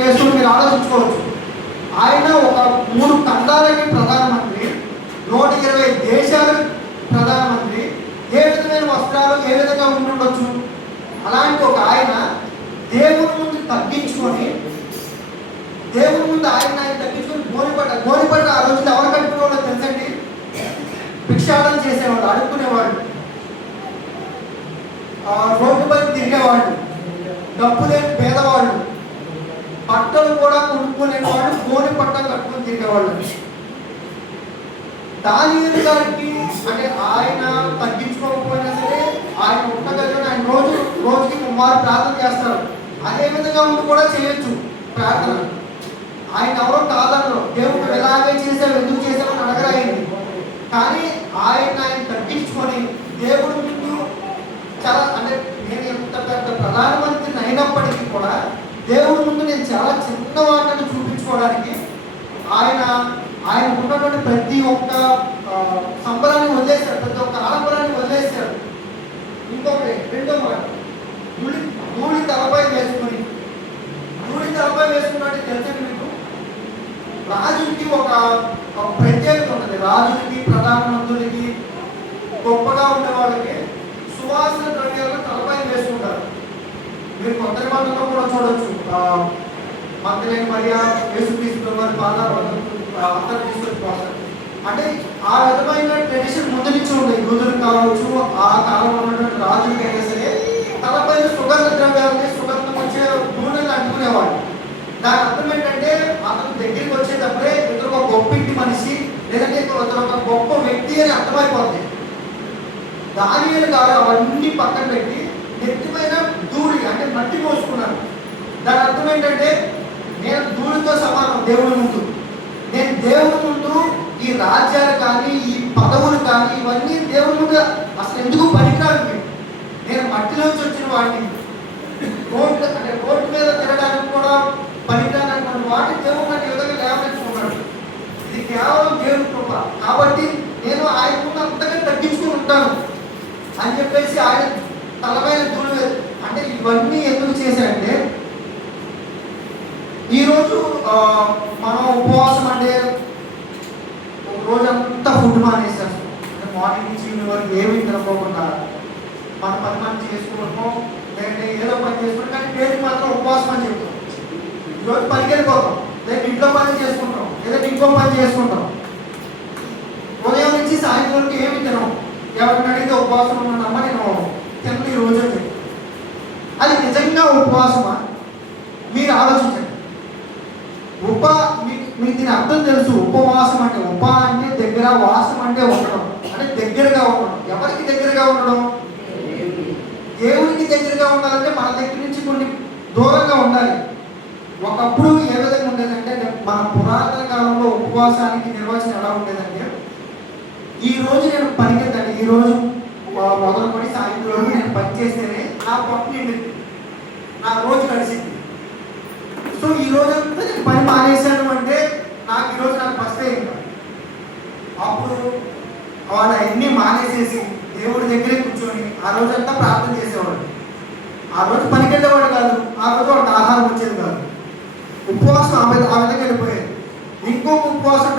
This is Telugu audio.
చేసుకుని మీరు ఆలోచించుకోవచ్చు. ఆయన ఒక 3 ఖండాలకి ప్రధానమంత్రి, 120 దేశాలకు ప్రధానమంత్రి. ఏ విధమైన వస్త్రాలు ఏ విధంగా ఉండుండొచ్చు? అలాంటి ఒక ఆయన దేవుని ముందు తగ్గించుకొని గోనిపడ్డ ఆ రోజులు ఎవరు కట్టుకునేవాళ్ళు తెలుసండి? భిక్షాటన చేసేవాళ్ళు, అడుక్కునేవాళ్ళు, రోడ్డు పైన తిరిగేవాళ్ళు, డబ్బు లేని పేదవాళ్ళు, బట్టలు కూడా కొనుక్కునేవాళ్ళు, గోని పట్ట కట్టుకుని తిరిగేవాళ్ళు. దానియేలు గారికి అంటే ఆయన తగ్గించుకోకపోయినా సరే ఆయన ఉండగలిగిన ఆయన రోజుకి 3 ప్రార్థన చేస్తారు. అదే విధంగా ఉండి కూడా చేయొచ్చు ప్రార్థన. ఆయన ఎవరో కాదనరు, దేవుడు ఎలాగే చేసావు ఎందుకు చేసామని అడగరాయండి. కానీ ఆయన తగ్గించుకొని దేవుడి ముందు చాలా అంటే నేను ఎంత పెద్ద ప్రధానమంత్రిని అయినప్పటికీ కూడా దేవుడి ముందు నేను చాలా చిన్నవాడిని చూపించుకోవడానికి ఆయన ఉన్నటువంటి ప్రతి ఒక్క సంబరాన్ని వదిలేశాడు, ప్రతి ఒక్క ఆడంబరాన్ని వదిలేశాడు. ఇంకొకటి రెండో మాట, ధూళి తలపై వేసుకున్నట్టు తెలుసండి మీకు? రాజుకి ఒక ప్రత్యేకత ఉంటుంది. రాజులకి, ప్రధానమంత్రులకి, గొప్పగా ఉండే వాళ్ళకి సువాసన ద్రవ్యాలను తలపై వేసుకుంటారు. మీరు కొత్త నిబంధనలో కూడా చూడొచ్చు. మంత్రులైన మరియా యేసుక్రీస్తు వారి పాదాలు అందరూ తీసుకొచ్చుకోవాలి. అంటే ఆ విధమైన ట్రెడిషన్ ముందు నుంచి ఉంది. యూదులు కావచ్చు, ఆ కాలంలో ఉన్నటువంటి రాజులకి అయినా సరే తలపైన సుగంధ ద్రవ్యాలని, సుగంధం వచ్చే నూనెలు అంటుకునేవాడు. దాని అర్థం ఏంటంటే అతను దగ్గరికి వచ్చేటప్పుడే ఇతను ఒక గొప్పింటి మనిషి, లేదంటే ఇతను ఒక గొప్ప వ్యక్తి అని అర్థమైపోతుంది. దానియేలు గారు అవన్నీ పక్కన పెట్టి నెత్తిపైన ధూళి అంటే మట్టి మోసుకున్నాను. దాని అర్థం ఏంటంటే నేను ధూళితో సమానం దేవుని ముందు. నేను దేవుని ముందు ఈ రాజ్యాలు కానీ, ఈ పదవులు కానీ, ఇవన్నీ దేవుని ముందు అసలు ఎందుకు పనికిరాదు. నేను మట్టిలోంచి వచ్చిన వాడిని. రోడ్డు మీద తిరగడానికి కూడా పనికిరానటువంటి వాటి దేవుడు నాకు ఈ విధంగా లేవనెచ్చుకున్నాడు. ఇది కేవలం దేవుని కృప. కాబట్టి నేను ఆయన ముందు అంతగా తగ్గించుకుని ఉంటాను అని చెప్పేసి ఆయన తలమైన ధూళి అంటే ఇవన్నీ ఎందుకు చేశాడంటే, ఈరోజు మనం ఉపవాసం అంటే ఒక రోజంతా ఫుడ్ మానేసేస్తాం. అంటే మార్నింగ్ నుంచి ఈవినింగ్ వరకు ఏమీ తినకోకుండా మన పని మనం చేసుకుంటాం, లేదంటే ఏదో పని చేసుకుంటాం. కానీ పేరుకి మాత్రం ఉపవాసం అని చెప్తాం. ఈరోజు పనికి వెళ్ళిపోతాం, లేదా ఇంట్లో పని చేసుకుంటాం, లేదంటే ఇంకో పని చేసుకుంటాం. ఉదయం నుంచి సాయంత్రం వరకు ఏమి తినం. ఎవరిని అడిగితే ఉపవాసం ఉన్నానమ్మా నేను తిన్న ఈ రోజు అని. అది నిజంగా ఉపవాసమా? మీరు ఆలోచించండి. మీకు దీని అర్థం తెలుసు. ఉపవాసం అంటే అంటే దగ్గర, వాసం అంటే ఉండడం, అంటే దగ్గరగా ఉండడం. ఎవరికి దగ్గరగా ఉండడం? దేవునికి దగ్గరగా ఉండాలంటే మన దగ్గర నుంచి కొన్ని దూరంగా ఉండాలి. ఒకప్పుడు ఏ విధంగా ఉండేదంటే, మన పురాతన కాలంలో ఉపవాసానికి నిర్వచనం ఎలా ఉండేదంటే, ఈ రోజు నేను పనికెళ్తాను, ఈ రోజు మొదలుపడి సాయంత్రం రోజు నేను పని చేస్తేనే నా పప్పు నిండింది, నా రోజు కలిసింది. సో ఈ రోజంతా నేను పని మానేశాను అంటే నాకు ఫస్ట్ అయింది. అప్పుడు వాడు అవన్నీ మానేసేసి దేవుడి దగ్గరే కూర్చొని ఆ రోజంతా ప్రార్థన చేసేవాడు. ఆ రోజు పనికి వెళ్ళేవాడు కాదు, ఆ రోజు వాడికి ఆహారం వచ్చేది కాదు. ఉపవాసం ఆ విధంగా వెళ్ళిపోయేది. ఇంకొక ఉపవాసం